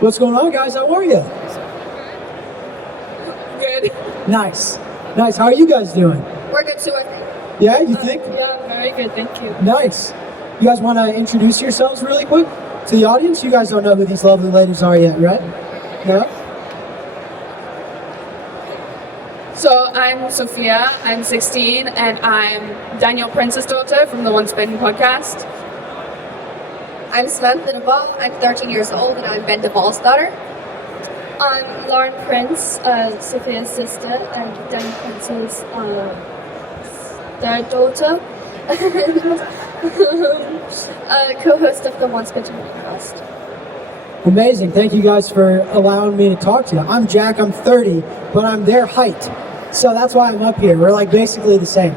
What's going on, guys? How are you? Good. Nice. Nice. How are you guys doing? We're good too, I think. Yeah, you think? Yeah, very good, thank you. Nice. You guys want to introduce yourselves really quick to the audience? You guys don't know who these lovely ladies are yet, right? No? So I'm Sophia, I'm 16, and I'm Daniel Prince's daughter from the Once Bitten podcast. I'm Samantha Duvall, I'm 13 years old, and I'm Ben Duvall's daughter. I'm Lauren Prince, Sophia's sister, and Daniel Prince's their daughter, co-host of the Once Bitten podcast. Amazing. Thank you guys for allowing me to talk to you. I'm Jack, I'm 30, but I'm their height. So that's why I'm up here. We're like basically the same.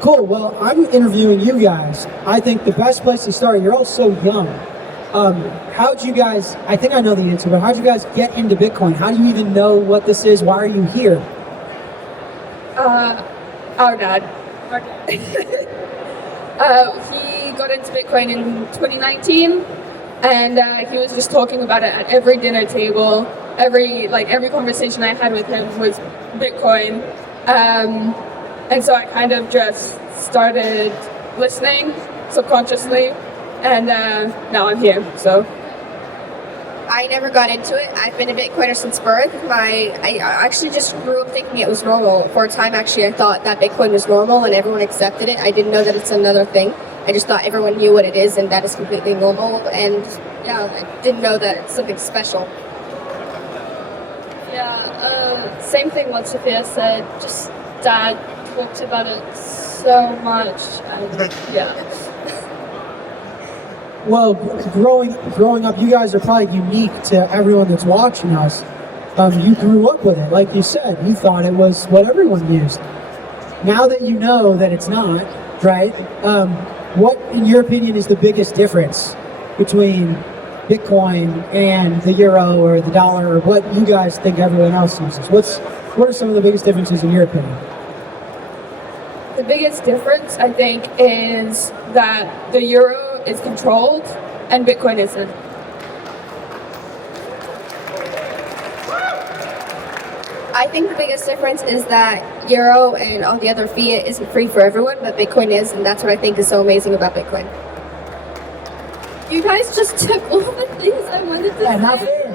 Cool. Well, I'm interviewing you guys. I think the best place to start, you're all so young. How'd you guys, I think I know the answer, but how'd you guys get into Bitcoin? How do you even know what this is? Why are you here? Our dad. He got into Bitcoin in 2019, and he was just talking about it at every dinner table. Every conversation I had with him was Bitcoin. And so I kind of just started listening subconsciously, and now I'm here, so. I never got into it. I've been a Bitcoiner since birth. I actually just grew up thinking it was normal. For a time, actually, I thought that Bitcoin was normal and everyone accepted it. I didn't know that it's another thing. I just thought everyone knew what it is and that is completely normal. And yeah, I didn't know that it's something special. Yeah, same thing what Sophia said, just Dad talked about it so much, and yeah. Well, growing up, you guys are probably unique to everyone that's watching us. You grew up with it, like you said. You thought it was what everyone used. Now that you know that it's not, right? What, in your opinion, is the biggest difference between Bitcoin and the euro or the dollar, or what you guys think everyone else uses? What are some of the biggest differences in your opinion? The biggest difference, I think, is that the euro is controlled and Bitcoin isn't. I think the biggest difference is that Euro and all the other fiat isn't free for everyone, but Bitcoin is, and that's what I think is so amazing about Bitcoin. You guys just took all the things I wanted to say. Not fair.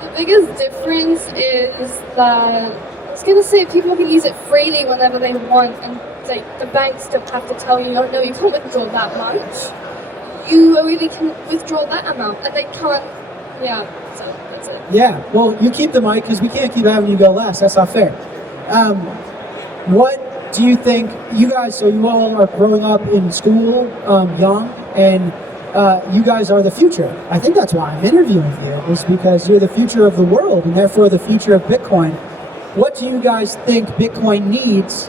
The biggest difference is that I was gonna say people can use it freely whenever they want, and like the banks don't have to tell you, oh no, you can't withdraw that much. You only can withdraw that amount, and they can't. Yeah, so that's it. Yeah, well, you keep the mic because we can't keep having you go last. That's not fair. What do you think, you guys, so you all are growing up in school, young, and you guys are the future. I think that's why I'm interviewing you, is because you're the future of the world and therefore the future of Bitcoin. What do you guys think Bitcoin needs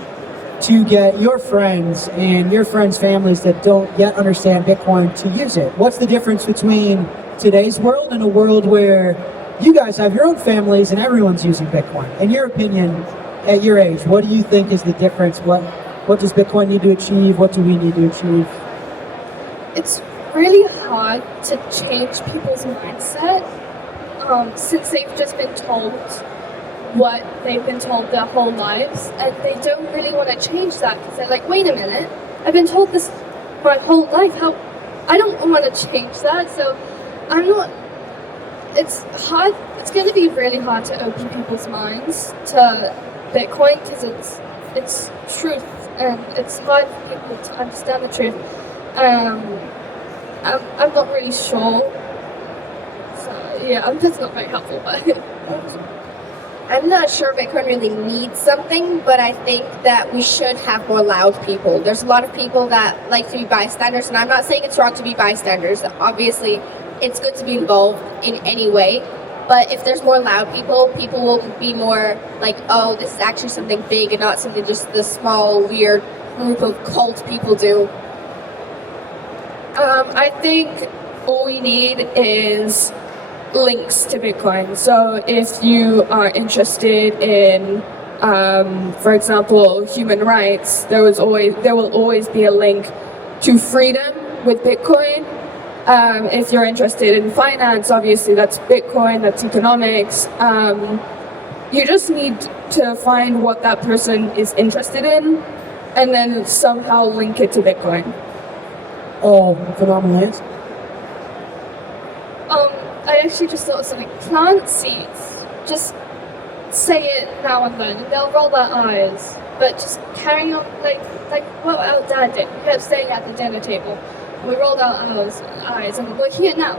to get your friends and your friends' families that don't yet understand Bitcoin to use it? What's the difference between today's world and a world where you guys have your own families and everyone's using Bitcoin? In your opinion, at your age, what do you think is the difference? What does Bitcoin need to achieve? What do we need to achieve? It's really hard to change people's mindset since they've just been told what they've been told their whole lives, and they don't really want to change that because they're like, wait a minute, I've been told this my whole life, how I don't want to change that, so I'm not. It's hard, it's going to be really hard to open people's minds to Bitcoin because it's truth, and it's hard for people to understand the truth. I'm not really sure, so yeah, that's not very helpful, but I'm not sure Bitcoin really needs something, but I think that we should have more loud people. There's a lot of people that like to be bystanders, and I'm not saying it's wrong to be bystanders. Obviously, it's good to be involved in any way, but if there's more loud people, people will be more like, oh, this is actually something big and not something just the small, weird group of cult people do. I think all we need is links to Bitcoin. So if you are interested in, for example, human rights, there will always be a link to freedom with Bitcoin, If you're interested in finance, obviously that's Bitcoin, that's economics. You just need to find what that person is interested in and then somehow link it to Bitcoin. All phenomenal answers. I actually just thought of something. Plant seeds. Just say it now and then, and they'll roll their eyes. But just carry on, like what our dad did. We kept staying at the dinner table. We rolled our eyes, and we're here now.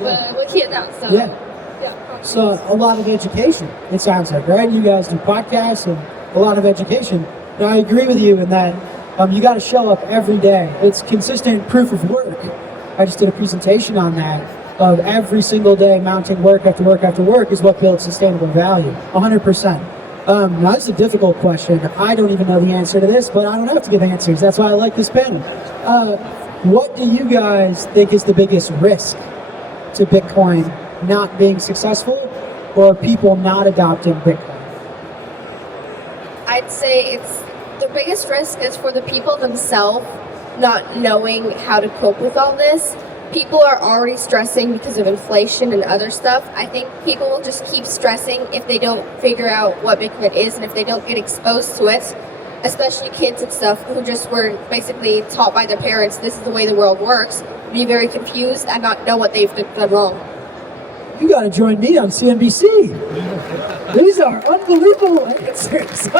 We're here now. So yeah. So a lot of education, it sounds like, right? You guys do podcasts and a lot of education. And I agree with you in that you got to show up every day. It's consistent proof of work. I just did a presentation on that. Of every single day mounting work after work after work is what builds sustainable value. 100%. Now, this is a difficult question. I don't even know the answer to this, but I don't have to give answers. That's why I like this panel. What do you guys think is the biggest risk to Bitcoin not being successful or people not adopting Bitcoin? I'd say the biggest risk is for the people themselves not knowing how to cope with all this. People are already stressing because of inflation and other stuff. I think people will just keep stressing if they don't figure out what Bitcoin is and if they don't get exposed to it, especially kids and stuff who just were basically taught by their parents this is the way the world works, be very confused and not know what they've done wrong. You got to join me on CNBC. These are unbelievable answers.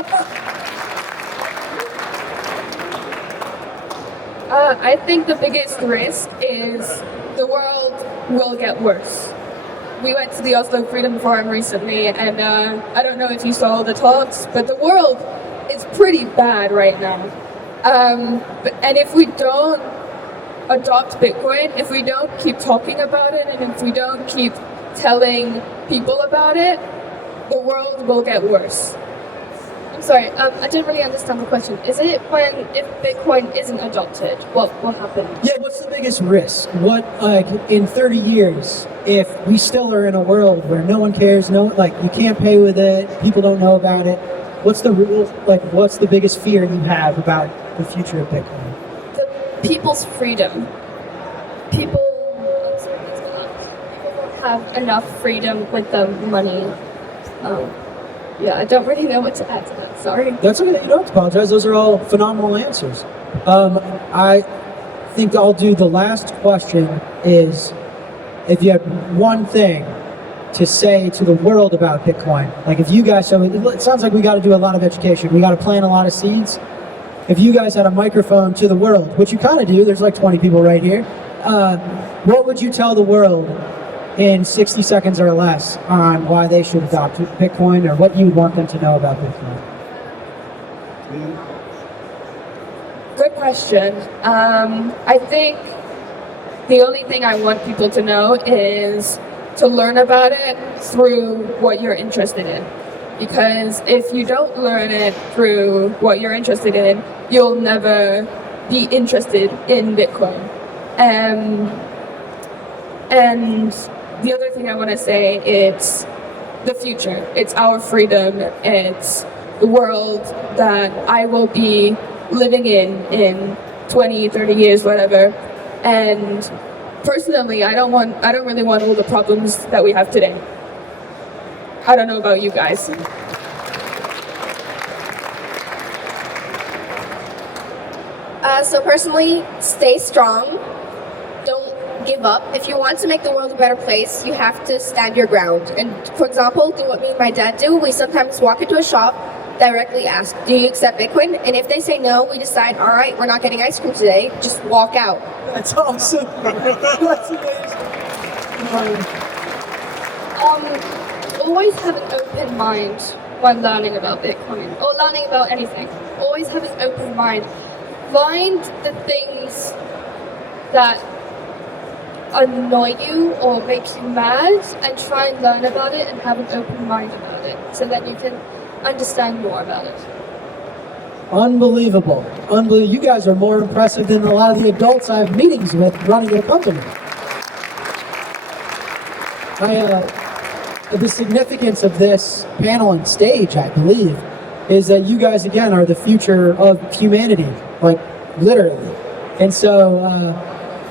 I think the biggest risk is the world will get worse. We went to the Oslo Freedom Forum recently, and I don't know if you saw the talks, but the world is pretty bad right now. And if we don't adopt Bitcoin, if we don't keep talking about it, and if we don't keep telling people about it, the world will get worse. I'm sorry, I didn't really understand the question. Is it if Bitcoin isn't adopted, what will happen? Yeah, what's the biggest risk? What, in 30 years, if we still are in a world where no one cares, you can't pay with it, people don't know about it, what's the biggest fear you have about the future of Bitcoin? The people's freedom. People won't have enough freedom with the money. Yeah, I don't really know what to add to that. Sorry. That's okay. You don't have to apologize. Those are all phenomenal answers. I think I'll do the last question is, if you had one thing to say to the world about Bitcoin, like if you guys, so it sounds like we got to do a lot of education. We got to plant a lot of seeds. If you guys had a microphone to the world, which you kind of do, there's like 20 people right here, what would you tell the world in 60 seconds or less on why they should adopt Bitcoin, or what you want them to know about Bitcoin? Good question. I think the only thing I want people to know is to learn about it through what you're interested in. Because if you don't learn it through what you're interested in, you'll never be interested in Bitcoin. And the other thing I want to say, it's the future. It's our freedom. It's the world that I will be living in 20, 30 years, whatever. And personally, I don't really want all the problems that we have today. I don't know about you guys. So personally, stay strong. Don't give up. If you want to make the world a better place, you have to stand your ground. And for example, do what me and my dad do. We sometimes walk into a shop, directly ask, do you accept Bitcoin? And if they say no, we decide, all right, we're not getting ice cream today. Just walk out. That's awesome. That's amazing. Always have an open mind when learning about Bitcoin or learning about anything. Always have an open mind. Find the things that annoy you or make you mad and try and learn about it and have an open mind about it so that you can understand more about it. Unbelievable. You guys are more impressive than a lot of the adults I have meetings with running a company. The significance of this panel and stage, I believe, is that you guys, again, are the future of humanity, like literally. And so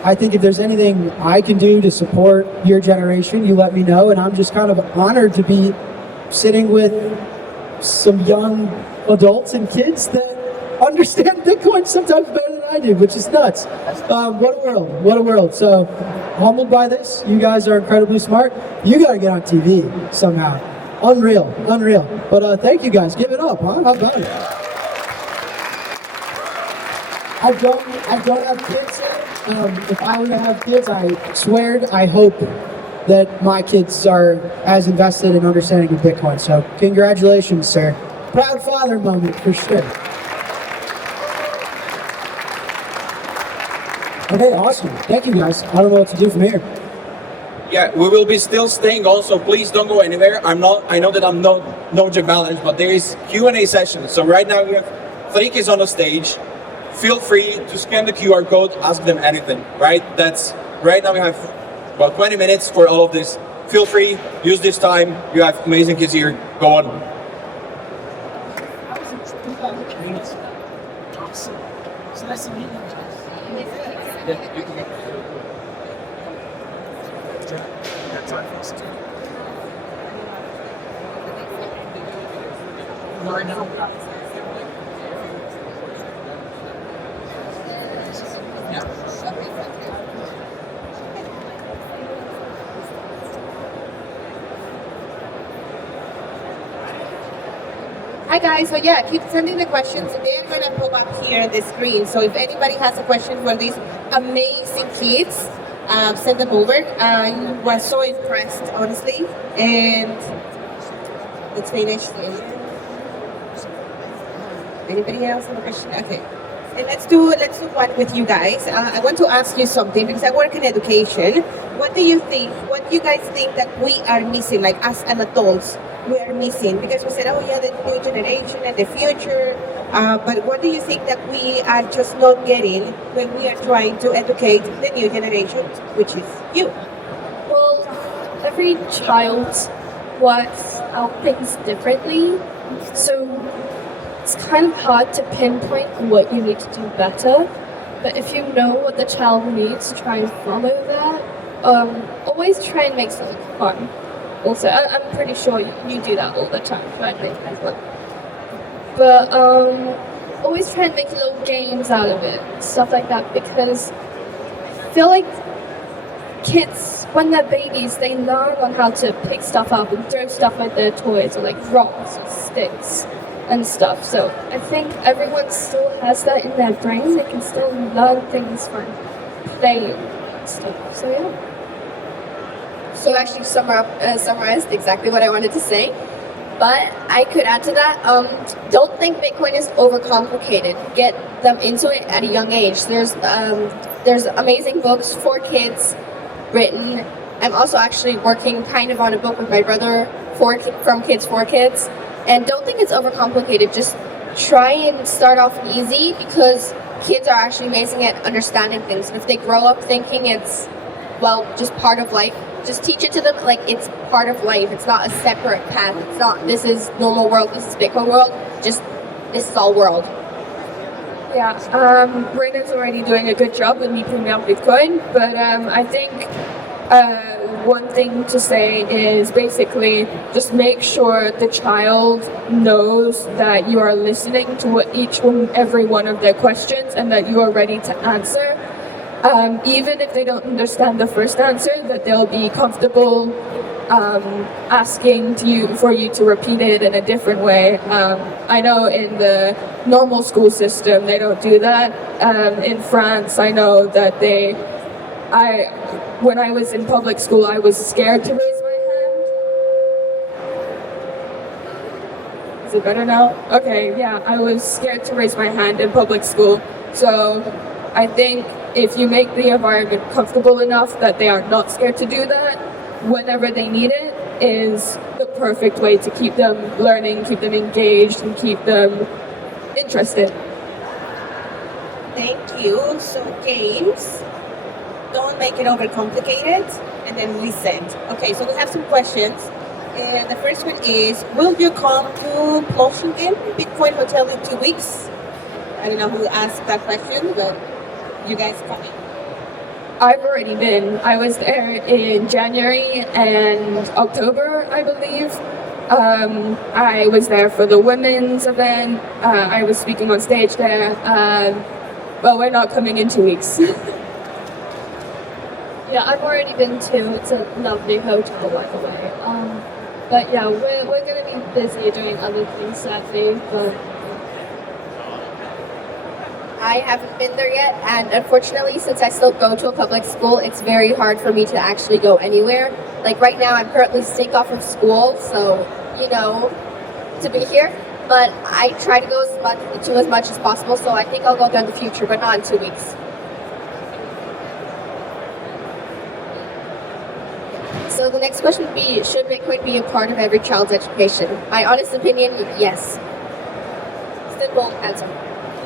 I think if there's anything I can do to support your generation, you let me know. And I'm just kind of honored to be sitting with some young adults and kids that understand Bitcoin sometimes better than I do, which is nuts. What a world, what a world. So humbled by this. You guys are incredibly smart. You got to get on TV somehow. Unreal, unreal. But thank you guys. Give it up, huh? How about it? I don't have kids yet. If I were to have kids, I hope that my kids are as invested in understanding of Bitcoin. So congratulations, sir. Proud father moment for sure. Okay, awesome. Thank you guys. I don't know what to do from here. Yeah, we will be still staying on, so please don't go anywhere. I know that I'm no Jack Balance, but there is Q&A session. So right now we have 3 kids on the stage. Feel free to scan the QR code, ask them anything, right? Right now we have about 20 minutes for all of this. Feel free, use this time. You have amazing kids here. Go on. Awesome. So nice to meet you. Yeah, you can go. Hi guys, so yeah, keep sending the questions. They're gonna pop up here on the screen. So if anybody has a question for these amazing kids, send them over. I was so impressed, honestly. And let's finish. Anybody else have a question? Okay. And let's do one with you guys. I want to ask you something because I work in education. What do you think? What do you guys think that we are missing, like as an adults? We are missing because we said, oh yeah, the new generation and the future. But what do you think that we are just not getting when we are trying to educate the new generation, which is you? Well, every child works out things differently, so it's kind of hard to pinpoint what you need to do better. But if you know what the child needs, try and follow that. Always try and make something fun. Also, I'm pretty sure you do that all the time, try and make things fun. But always try and make little games out of it, stuff like that, because I feel like kids, when they're babies, they learn on how to pick stuff up and throw stuff like their toys or like rocks or sticks and stuff. So I think everyone still has that in their brain. They can still learn things from playing and stuff. So yeah. So actually summarized exactly what I wanted to say. But I could add to that, don't think Bitcoin is overcomplicated. Get them into it at a young age. There's amazing books for kids written. I'm also actually working kind of on a book with my brother from Kids for Kids. And don't think it's overcomplicated. Just try and start off easy because kids are actually amazing at understanding things. And if they grow up thinking it's, well, just part of life, just teach it to them like it's part of life. It's not a separate path. It's not, this is normal world, this is Bitcoin world. Just, this is all world. Yeah, Raina's already doing a good job with me putting out Bitcoin, but I think one thing to say is basically just make sure the child knows that you are listening to every one of their questions and that you are ready to answer. Even if they don't understand the first answer, that they'll be comfortable asking for you to repeat it in a different way. I know in the normal school system they don't do that. In France, I know that when I was in public school, I was scared to raise my hand. Is it better now? Okay, yeah, I was scared to raise my hand in public school. So I think if you make the environment comfortable enough that they are not scared to do that, whenever they need it, is the perfect way to keep them learning, keep them engaged, and keep them interested. Thank you. So games, don't make it overcomplicated, and then listen. Okay, so we have some questions. The first one is, will you come to Ploshingen Bitcoin Hotel in 2 weeks? I don't know who asked that question, but you guys coming? I've already been. I was there in January and October, I believe. I was there for the women's event. I was speaking on stage there. But we're not coming in 2 weeks. Yeah, I've already been too. It's a lovely hotel, by the way. But yeah, we're going to be busy doing other things, sadly. But I haven't been there yet, and unfortunately, since I still go to a public school, it's very hard for me to actually go anywhere. Like right now, I'm currently sick off of school, so to be here. But I try to go as much as possible, so I think I'll go there in the future, but not in 2 weeks. So the next question would be, should Bitcoin be a part of every child's education? My honest opinion, yes. Simple answer.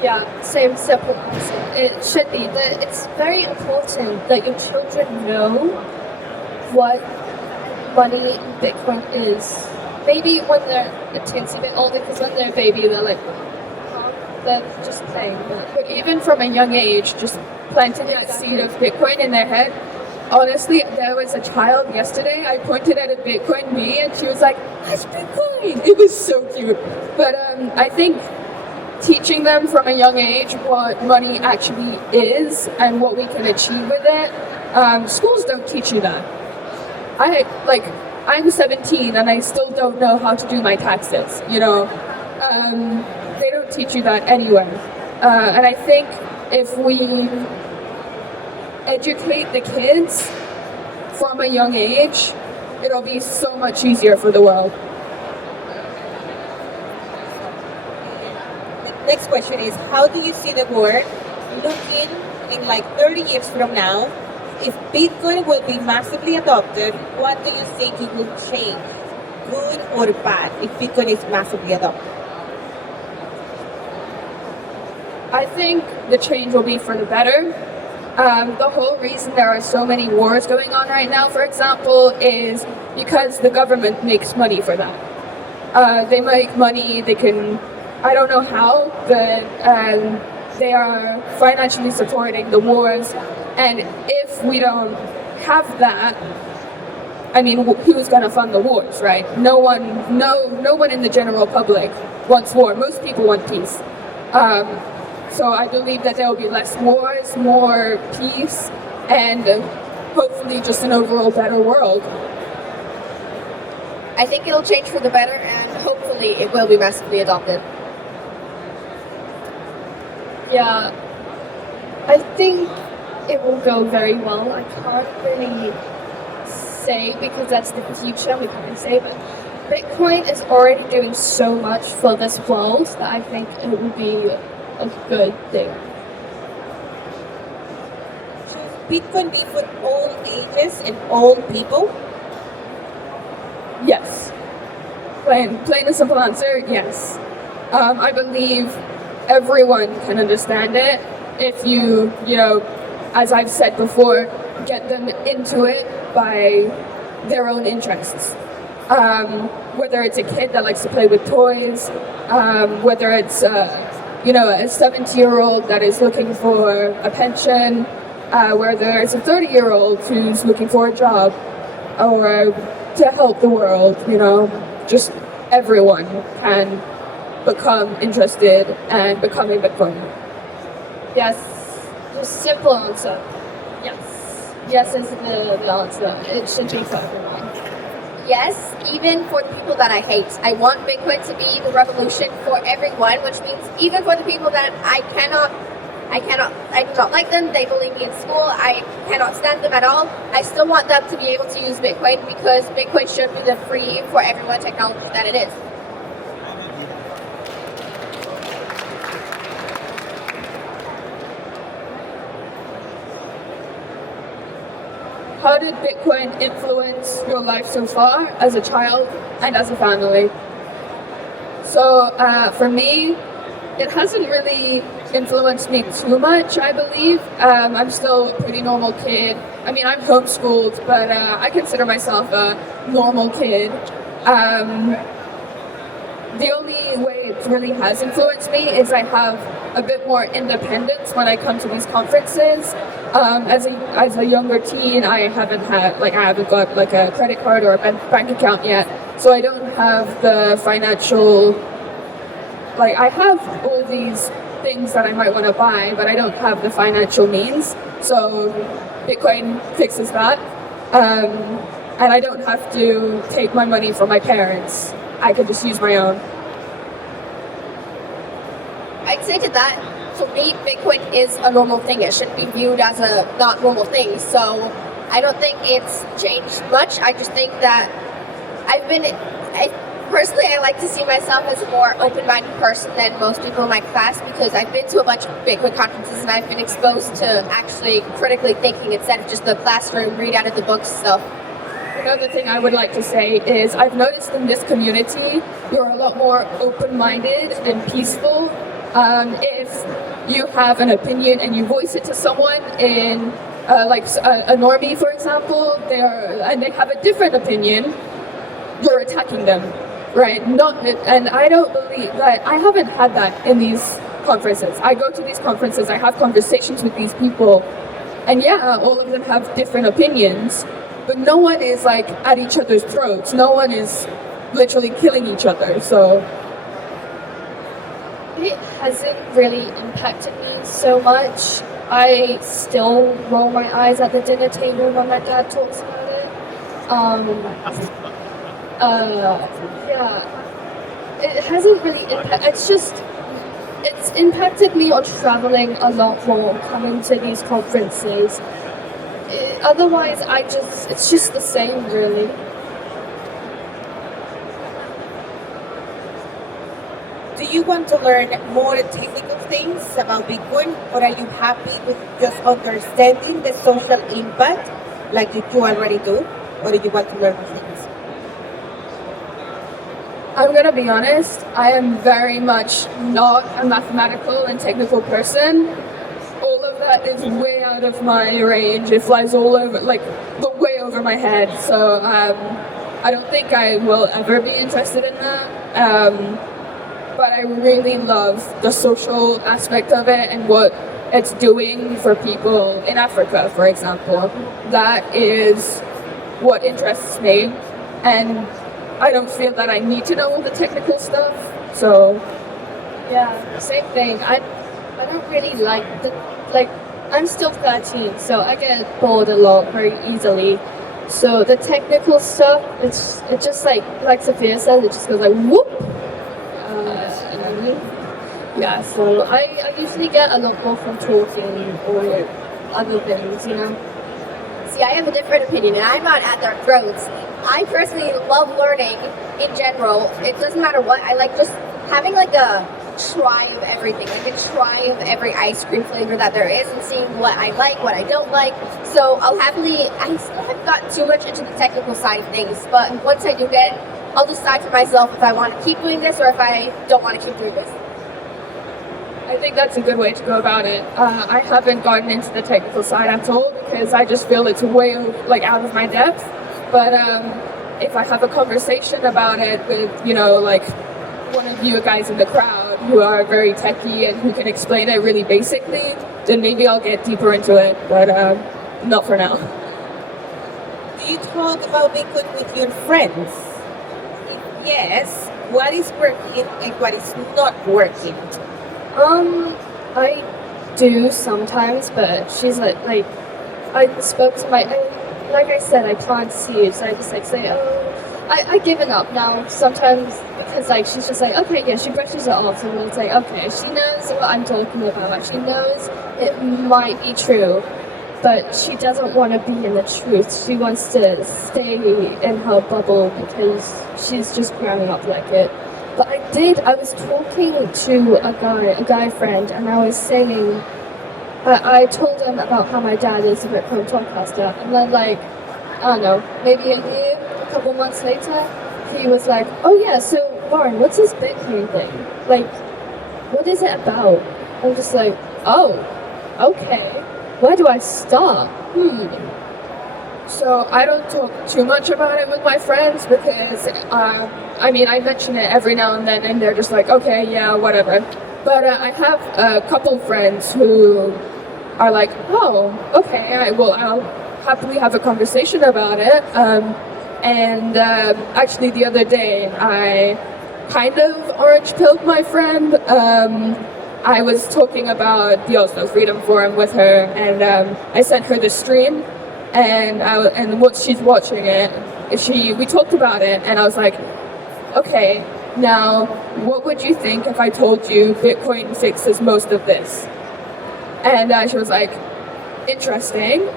yeah, same simple answer. It should be. It's very important that your children know what money in Bitcoin is. Maybe when they're a teensy bit older, because when they're a baby, they're like, they're just playing. But even from a young age, just planting that seed of Bitcoin in their head. Honestly, there was a child yesterday, I pointed at a Bitcoin me and she was like, that's Bitcoin! It was so cute. But I think teaching them from a young age what money actually is and what we can achieve with it, schools don't teach you that. I'm 17 and I still don't know how to do my taxes, They don't teach you that anywhere. And I think if we educate the kids from a young age, it'll be so much easier for the world. The next question is, how do you see the world looking in like 30 years from now? If Bitcoin will be massively adopted, what do you think it will change? Good or bad if Bitcoin is massively adopted? I think the change will be for the better. The whole reason there are so many wars going on right now, for example, is because the government makes money for that. They make money, I don't know how, but they are financially supporting the wars. And if we don't have that, who's going to fund the wars, right? No one in the general public wants war. Most people want peace. So I believe that there will be less wars, more peace, and hopefully just an overall better world. I think it'll change for the better, and hopefully it will be massively adopted. Yeah, I think it will go very well. I can't really say because that's the future, we can't say, but Bitcoin is already doing so much for this world that I think it will be a good thing. Should Bitcoin be for all ages and all people? Yes. Plain and simple answer, yes. I believe everyone can understand it if you, as I've said before, get them into it by their own interests. Whether it's a kid that likes to play with toys, whether it's a 70-year-old that is looking for a pension, whether it's a 30-year-old who's looking for a job, or to help the world, just everyone can become interested and become a Bitcoin. Yes, just simple answer. Yes. Yes is the answer. It should be for everyone. Yes, even for the people that I hate. I want Bitcoin to be the revolution for everyone, which means even for the people that I do not like them, they bully me in school, I cannot stand them at all. I still want them to be able to use Bitcoin because Bitcoin should be the free for everyone technology that it is. How did Bitcoin influence your life so far as a child and as a family? So for me, it hasn't really influenced me too much, I believe. I'm still a pretty normal kid. I'm homeschooled, but I consider myself a normal kid. The only way it really has influenced me is I have a bit more independence when I come to these conferences. As a younger teen, I haven't got like a credit card or a bank account yet, so I don't have the financial. Like I have all these things that I might want to buy, but I don't have the financial means. So Bitcoin fixes that, and I don't have to take my money from my parents. I can just use my own. I'd say to that, for me, Bitcoin is a normal thing. It shouldn't be viewed as a not normal thing. So I don't think it's changed much. I just think that personally, I like to see myself as a more open-minded person than most people in my class because I've been to a bunch of Bitcoin conferences and I've been exposed to actually critically thinking instead of just the classroom, read out of the books stuff. Another thing I would like to say is I've noticed in this community, you're a lot more open-minded and peaceful. If you have an opinion and you voice it to someone in, a normie, for example, they have a different opinion, you're attacking them, right? And I don't believe that. I haven't had that in these conferences. I go to these conferences, I have conversations with these people, and yeah, all of them have different opinions, but no one is like at each other's throats. No one is literally killing each other. So it hasn't really impacted me so much. I still roll my eyes at the dinner table when my dad talks about it. Yeah, it hasn't really it's impacted me on traveling a lot more, coming to these conferences. Otherwise, it's just the same, really. Do you want to learn more technical things about Bitcoin, or are you happy with just understanding the social impact like you already do, or do you want to learn more things? I'm gonna be honest, I am very much not a mathematical and technical person. All of that is way out of my range. It flies all over, way over my head. So I don't think I will ever be interested in that. But I really love the social aspect of it and what it's doing for people in Africa, for example. That is what interests me. And I don't feel that I need to know all the technical stuff. So yeah, same thing. I don't really I'm still 13, so I get bored a lot very easily. So the technical stuff, it just like Sophia said, it just goes like whoop. Yeah, so I usually get a lot more from talking or other things, See, I have a different opinion, and I'm not at their throats. I personally love learning in general. It doesn't matter what. I like just having like a try of everything, like a try of every ice cream flavor that there is and seeing what I like, what I don't like. So I still haven't gotten too much into the technical side of things, but once I do get it, I'll decide for myself if I want to keep doing this or if I don't want to keep doing this. I think that's a good way to go about it. I haven't gotten into the technical side at all because I just feel it's way out of my depth. But if I have a conversation about it with one of you guys in the crowd who are very techie and who can explain it really basically, then maybe I'll get deeper into it. But not for now. Do you talk about Bitcoin with your friends? If yes, what is working and what is not working? I do sometimes, but she's like I spoke to like I said, I plant seeds. I just say, oh, I given up now sometimes because she's just okay, yeah, she brushes it off and then say, okay, she knows what I'm talking about. She knows it might be true, but she doesn't want to be in the truth. She wants to stay in her bubble because she's just growing up like it. But I was talking to a guy friend, and I was saying, I told him about how my dad is a Bitcoin podcaster, and then I don't know, maybe a couple months later, he was like, oh yeah, so Warren, what's this Bitcoin thing? What is it about? I'm just like, oh, okay, where do I start? So I don't talk too much about it with my friends because, I mention it every now and then and they're just like, okay, yeah, whatever. But I have a couple friends who are like, oh, okay, I'll happily have a conversation about it. And actually, the other day, I kind of orange-pilled my friend. I was talking about the Oslo Freedom Forum with her, and I sent her the stream, and once she's watching it, we talked about it, and I was like, okay, now what would you think if I told you Bitcoin fixes most of this? And she was like, interesting.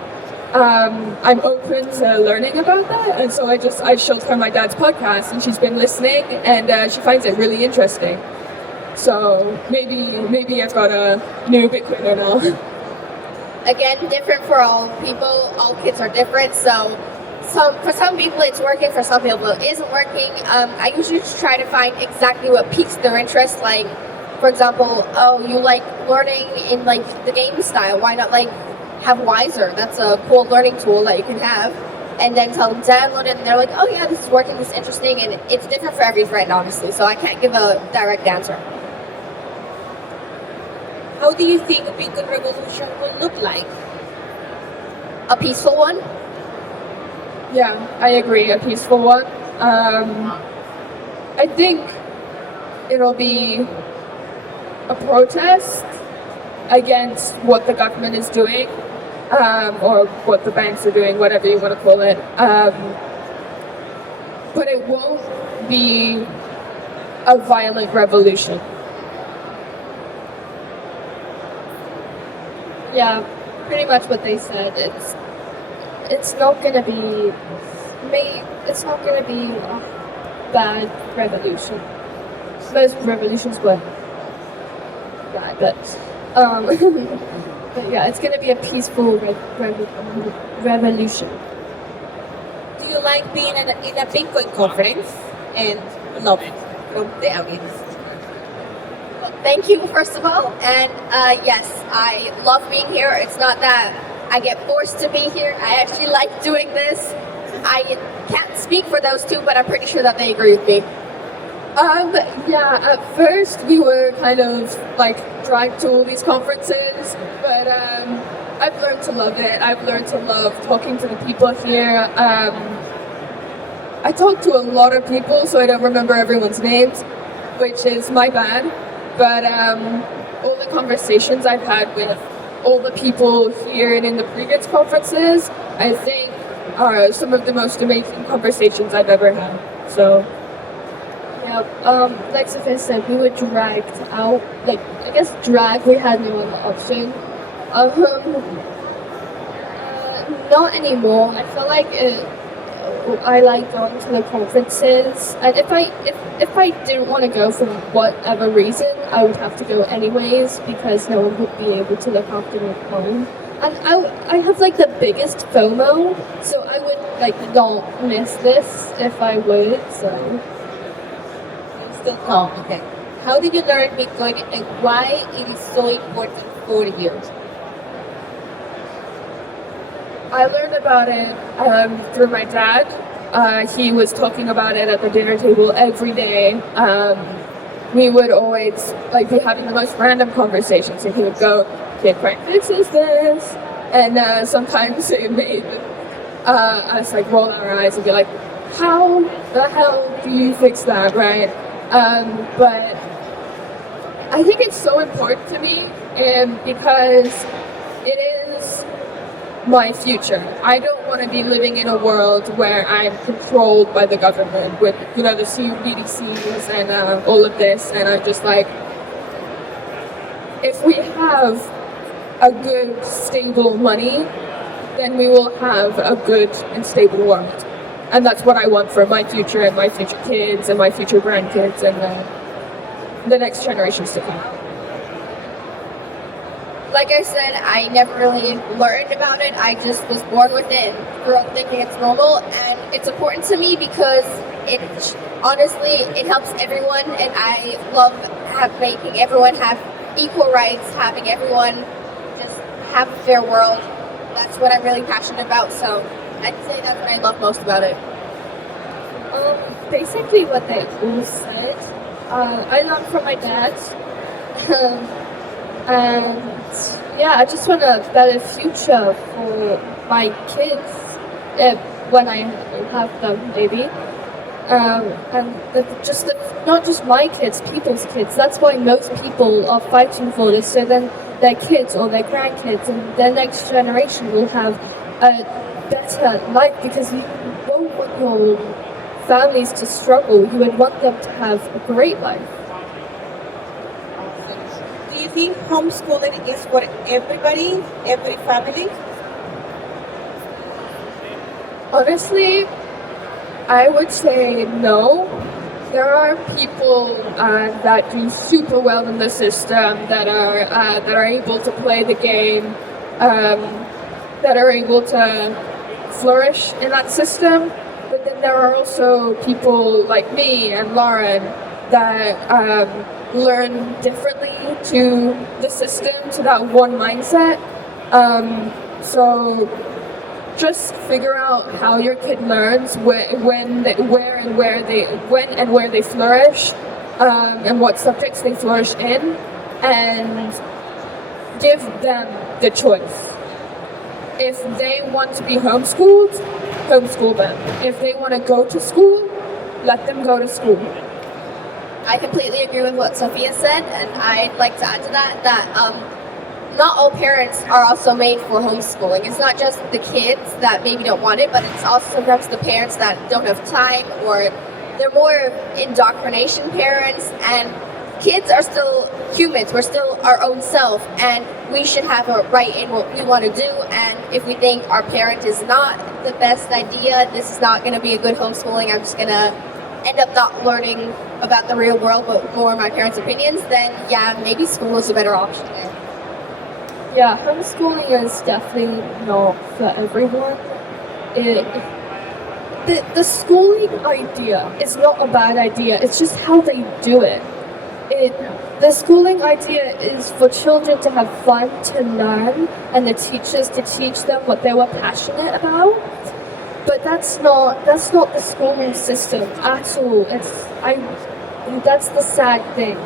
I'm open to learning about that, and so I showed her my dad's podcast, and she's been listening, and she finds it really interesting. So maybe I've got a new Bitcoiner now. Again, different for all people. All kids are different, so for some people it's working, for some people it isn't working. I usually just try to find exactly what piques their interest. Like, for example, oh, you like learning in like the game style. Why not like have Wiser? That's a cool learning tool that you can have. And then tell them to download it, and they're like, oh yeah, this is working, this is interesting, and it's different for every friend, honestly. So I can't give a direct answer. How do you think a Bitcoin revolution will look like? A peaceful one? Yeah, I agree. A peaceful one. I think it'll be a protest against what the government is doing, or what the banks are doing, whatever you want to call it. But it won't be a violent revolution. Yeah, pretty much what they said. It's not gonna be a bad revolution. Most revolutions were bad, but but yeah, it's gonna be a peaceful revolution. Do you like being in a Bitcoin conference and love it from the audience? Thank you, first of all, and yes, I love being here. It's not that I get forced to be here. I actually like doing this. I can't speak for those two, but I'm pretty sure that they agree with me. Yeah, at first we were kind of like dragged to all these conferences, but I've learned to love it. I've learned to love talking to the people here. I talk to a lot of people, so I don't remember everyone's names, which is my bad. But all the conversations I've had with all the people here and in the previous conferences, I think are some of the most amazing conversations I've ever had. So, Yeah, like Sophie said, we were dragged out. Like, I guess drag, we had no other option. Not anymore. I feel like I like going to the conferences, and if I didn't want to go for whatever reason, I would have to go anyways because no one would be able to look after me at home. And I have like the biggest FOMO, so I would like not miss this if I would. So Still calm, okay. How did you learn Bitcoin and why it is so important for you? I learned about it through my dad. He was talking about it at the dinner table every day. We would always like be having the most random conversations, and he would go, "Bitcoin fixes this," and sometimes it made us like roll our eyes and be like, "How the hell do you fix that?" Right? But I think it's so important to me, because it is my future. I don't want to be living in a world where I'm controlled by the government with, the BTCs and all of this. And I'm just like, if we have a good, stable money, then we will have a good and stable world. And that's what I want for my future and my future kids and my future grandkids and the next generations to come. Like I said, I never really learned about it. I just was born with it and grew up thinking it's normal. And it's important to me because honestly, it helps everyone. And I love making everyone have equal rights, having everyone just have a fair world. That's what I'm really passionate about. So I'd say that's what I love most about it. basically what they all said. I learned from my dad, And yeah, I just want a better future for my kids when I have them, maybe. And not just my kids, people's kids. That's why most people are fighting for this, so then their kids or their grandkids and their next generation will have a better life, because you won't want your families to struggle. You would want them to have a great life. Do you think homeschooling is for everybody, every family? Honestly, I would say no. There are people that do super well in the system, that are able to play the game, that are able to flourish in that system. But then there are also people like me and Lauren that learn differently to the system, to that one mindset. So just figure out how your kid learns, where they flourish, and what subjects they flourish in, and give them the choice. If they want to be homeschooled, homeschool them. If they want to go to school, let them go to school. I completely agree with what Sophia said, and I'd like to add to that not all parents are also made for homeschooling. It's not just the kids that maybe don't want it, but it's also sometimes the parents that don't have time, or they're more indoctrination parents, and kids are still humans. We're still our own self, and we should have a right in what we want to do. And if we think our parent is not the best idea, this is not going to be a good homeschooling, I'm just going to end up not learning about the real world but more my parents' opinions, then yeah, maybe school is a better option. Yeah, homeschooling is definitely not for everyone. The schooling idea is not a bad idea, it's just how they do it. The schooling idea is for children to have fun, to learn, and the teachers to teach them what they were passionate about. But that's not the schooling system at all. That's the sad thing.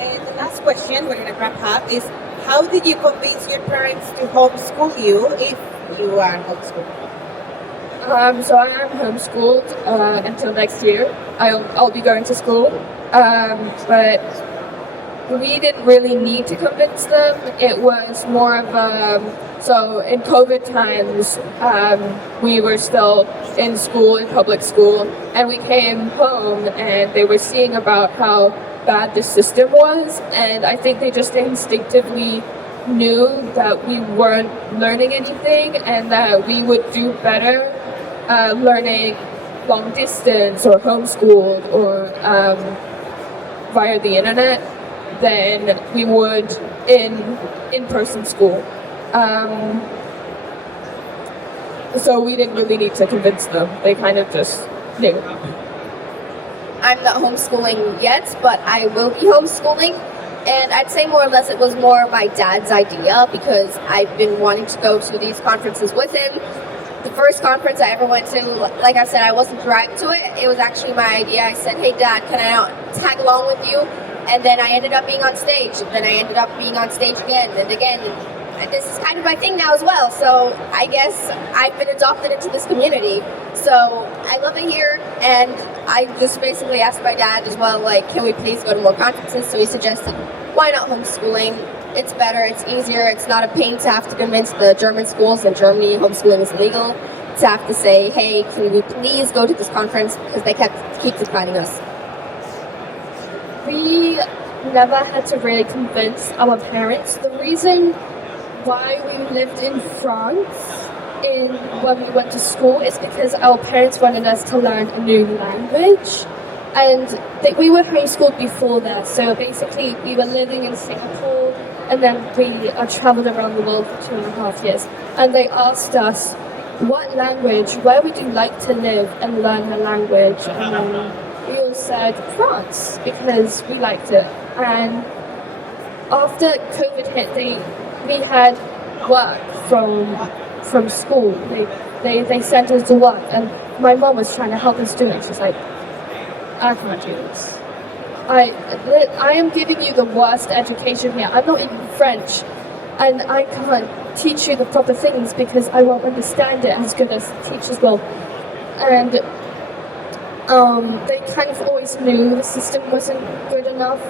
And the last question, we're going to wrap up, is how did you convince your parents to homeschool you if you are homeschooled? So I am homeschooled until next year. I'll be going to school, but we didn't really need to convince them. It was more of so in COVID times, we were still in school, in public school, and we came home and they were seeing about how bad the system was, and I think they just instinctively knew that we weren't learning anything and that we would do better learning long distance or homeschooled or via the internet than we would in-person school. So we didn't really need to convince them. They kind of just knew. I'm not homeschooling yet, but I will be homeschooling. And I'd say more or less it was more my dad's idea, because I've been wanting to go to these conferences with him. The first conference I ever went to, like I said, I wasn't dragged to it. It was actually my idea. I said, hey Dad, can I not tag along with you? And then I ended up being on stage. And then I ended up being on stage again and again. And this is kind of my thing now as well. So I guess I've been adopted into this community. So I love it here. And I just basically asked my dad as well, like, can we please go to more conferences? So he suggested, why not homeschooling? It's better, it's easier, it's not a pain to have to convince the German schools in Germany homeschooling is illegal, to have to say, hey, can we please go to this conference, because they keep declining us. We never had to really convince our parents. The reason why we lived in France when we went to school is because our parents wanted us to learn a new language. And we were homeschooled before that, so basically we were living in Singapore, and then we traveled around the world for 2.5 years. And they asked us, what language, where would you like to live and learn the language? And then we all said France, because we liked it. And after COVID hit, we had work from school. They sent us to work, and my mom was trying to help us do it. She's like, I can't do this. I am giving you the worst education here. I'm not even French, and I can't teach you the proper things because I won't understand it as good as teachers will. And they kind of always knew the system wasn't good enough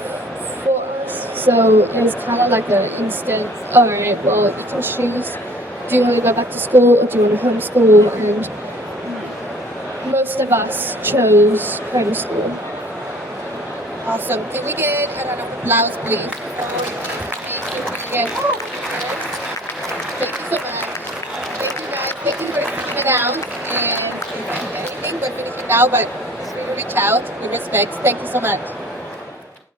for us, so it was kind of like an instant, all right, well, you can choose. Do you want to go back to school or do you want to homeschool? And most of us chose homeschool. Awesome. Can we get a round of applause, please? Again. Thank you so much. Thank you guys. Thank you for sticking it out. And if you have anything, but finish it now, but reach out with respect. Thank you so much.